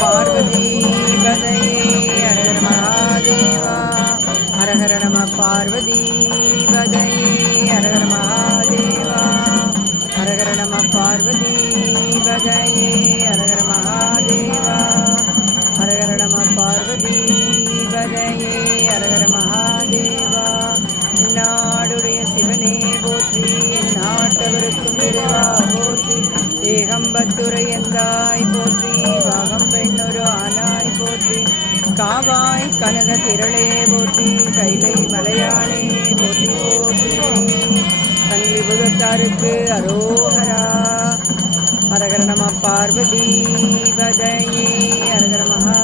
பார்வதி பதையே ஹரஹர மகாதேவா ஹரஹர நம பார்வதி பதையே ஹரஹர மகாதேவா ஹரஹர நம பார்வதி பதையே ஹரஹர மகாதேவா ஹரஹர நம பார்வதி பதையே ஹரஹர மகாதேவா. நாடுடைய சிவனே போற்றி, நாட்டவருக்கும் இறைவா போற்றி, ஏகம்பத்துரை எந்தாய் போற்றி, பாகம் பெண்ணொரு ஆனாய் போற்றி, காவாய் கனக திரளே போற்றி, கைலை மலையானே போற்றி போற்றி, கன்னி புதத்தாருக்கு அரோகரா. ஹரஹர நம பார்வதி பதையே ஹரஹர மகா